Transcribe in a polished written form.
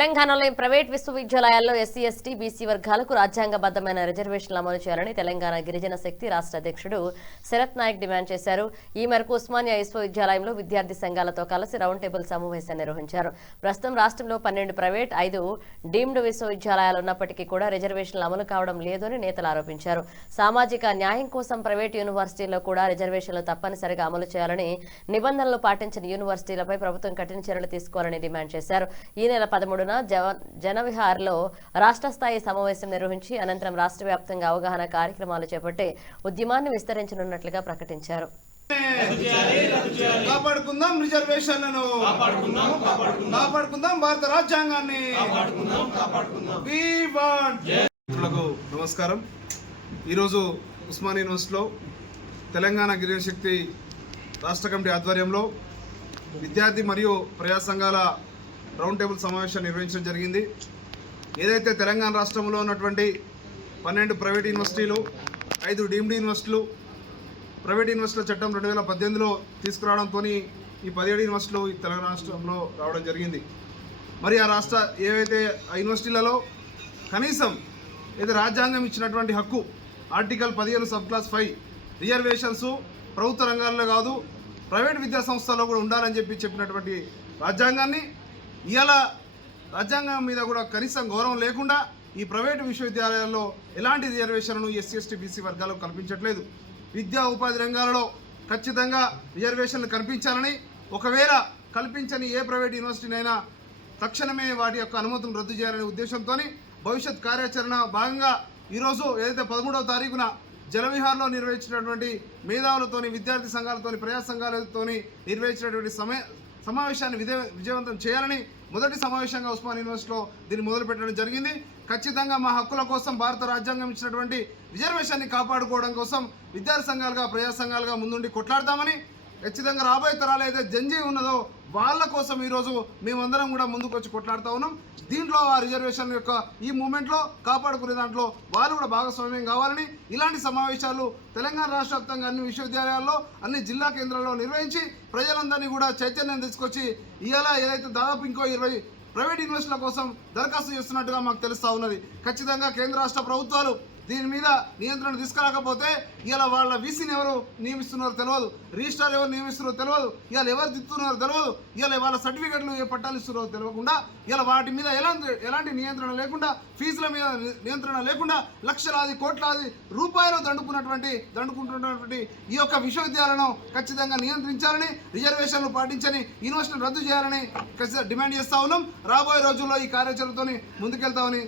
తెలంగాణలోని ప్రైవేట్ విశ్వవిద్యాలయాల్లో SC ST BC వర్గాలకు రాజ్యాంగబద్ధమైన రిజర్వేషన్లు అమలు చేయాలని తెలంగాణ గిరిజన శక్తి రాష్ట్ర అధ్యక్షుడు శరత్ నాయక్ డిమాండ్ చేశారు. ఈ మేరకు ఉస్మానియా విశ్వవిద్యాలయంలో విద్యార్థి సంఘాలతో కలిసి రౌండ్ టేబుల్ సమావేశాన్ని నిర్వహించారు. ప్రస్తుతం రాష్ట్రంలో 12 ప్రైవేట్ 5 డీమ్డ్ విశ్వవిద్యాలయాలు ఉన్నప్పటికీ కూడా రిజర్వేషన్లు అమలు కావడం లేదని నేతలు ఆరోపించారు. సామాజిక న్యాయం కోసం ప్రైవేట్ యూనివర్సిటీల్లో కూడా రిజర్వేషన్లు తప్పనిసరిగా అమలు చేయాలని, నిబంధనలు పాటించిన యూనివర్సిటీలపై ప్రభుత్వం కఠిన చర్యలు తీసుకోవాలని డిమాండ్ చేశారు. ఈ నెల 13న జనవిహార్లో రాష్ట్ర స్థాయి సమావేశం నిర్వహించి అనంతరం రాష్ట్ర వ్యాప్తంగా అవగాహన కార్యక్రమాలు చేపట్టి ఉద్యమాన్ని విస్తరించనున్నట్లుగా ప్రకటించారు. కాపాడుకుందాం రిజర్వేషన్లను, కాపాడుకుందాం భారత రాజ్యాంగాన్ని. నమస్కారం. ఈరోజు ఉస్మానియా యూనివర్సిటీలో తెలంగాణ గిరిజన శక్తి రాష్ట్ర కమిటీ ఆధ్వర్యంలో విద్యార్థి మరియు ప్రజా సంఘాల రౌండ్ టేబుల్ సమావేశం నిర్వహించడం జరిగింది. ఏదైతే తెలంగాణ రాష్ట్రంలో ఉన్నటువంటి 12 ప్రైవేట్ యూనివర్సిటీలు, 5 డీమ్డ్ యూనివర్సిటీలు, ప్రైవేట్ యూనివర్సిటీల చట్టం 2018లో తీసుకురావడంతో ఈ 17 యూనివర్సిటీలు ఈ తెలంగాణ రాష్ట్రంలో రావడం జరిగింది. మరి ఆ ఏవైతే ఆ యూనివర్సిటీలలో కనీసం ఏదో రాజ్యాంగం ఇచ్చినటువంటి హక్కు ఆర్టికల్ 15 సబ్ క్లాస్ 5 రిజర్వేషన్స్ ప్రభుత్వ రంగాల్లో కాదు ప్రైవేట్ విద్యా సంస్థల్లో కూడా ఉండాలని చెప్పినటువంటి రాజ్యాంగాన్ని ఇవాళ రాజ్యాంగం మీద కూడా కనీసం గౌరవం లేకుండా ఈ ప్రైవేటు విశ్వవిద్యాలయాల్లో ఎలాంటి రిజర్వేషన్లను ఎస్సీ ఎస్టీ బీసీ వర్గాలకు కల్పించట్లేదు. విద్యా ఉపాధి రంగాలలో ఖచ్చితంగా రిజర్వేషన్లు కల్పించాలని, ఒకవేళ కల్పించని ఏ ప్రైవేట్ యూనివర్సిటీనైనా తక్షణమే వాటి యొక్క అనుమతులను రద్దు చేయాలనే ఉద్దేశంతో భవిష్యత్ కార్యాచరణ భాగంగా ఈరోజు ఏదైతే 13వ తారీఖున జనవిహార్లో నిర్వహించినటువంటి మేధావులతోని, విద్యార్థి సంఘాలతోని, ప్రజా సంఘాలతోని నిర్వహించినటువంటి సమావేశాన్ని విజయవంతం చేయాలని మొదటి సమావేశంగా ఉస్మానియా యూనివర్సిటీలో దీన్ని మొదలుపెట్టడం జరిగింది. ఖచ్చితంగా మా హక్కుల కోసం భారత రాజ్యాంగం ఇచ్చినటువంటి రిజర్వేషన్ని కాపాడుకోవడం కోసం విద్యార్థి సంఘాలుగా, ప్రజా సంఘాలుగా ముందుండి కొట్లాడతామని, ఖచ్చితంగా రాబోయే తరాలు ఏదైతే జంజీ ఉన్నదో వాళ్ళ కోసం ఈరోజు మేమందరం కూడా ముందుకు వచ్చి కొట్లాడుతూ ఉన్నాం. దీంట్లో ఆ రిజర్వేషన్ యొక్క ఈ మూమెంట్లో కాపాడుకునే దాంట్లో వాళ్ళు కూడా భాగస్వామ్యం కావాలని, ఇలాంటి సమావేశాలు తెలంగాణ రాష్ట్ర వ్యాప్తంగా అన్ని విశ్వవిద్యాలయాల్లో, అన్ని జిల్లా కేంద్రాల్లో నిర్వహించి ప్రజలందరినీ కూడా చైతన్యం తీసుకొచ్చి ఇవాళ ఏదైతే దాదాపు ఇంకో 20 ప్రైవేట్ యూనివర్సిటీల కోసం దరఖాస్తు చేస్తున్నట్టుగా మాకు తెలుస్తూ ఉన్నది. ఖచ్చితంగా కేంద్ర రాష్ట్ర ప్రభుత్వాలు దీని మీద నియంత్రణ తీసుకురాకపోతే ఇవాళ వాళ్ళ వీసీని ఎవరు నియమిస్తున్నారో తెలియదు, రిజిస్ట్రార్ ఎవరు నియమిస్తున్నారో తెలియదు, ఇవాళ ఎవరు దిస్తున్నారో తెలియదు, ఇవాళ వాళ్ళ సర్టిఫికెట్లు ఏ పట్టాలు ఇస్తున్నారో తెలియకుండా, ఇవాళ వాటి మీద ఎలాంటి నియంత్రణ లేకుండా, ఫీజుల మీద నియంత్రణ లేకుండా లక్షలాది కోట్లాది రూపాయలు దండుకుంటున్నటువంటి ఈ యొక్క విశ్వవిద్యాలయాలను ఖచ్చితంగా నియంత్రించాలని, రిజర్వేషన్లు పాటించని యూనివర్సిటీని రద్దు చేయాలని డిమాండ్ చేస్తా ఉన్నాం. రాబోయే రోజుల్లో ఈ కార్యాచరణతో ముందుకెళ్తామని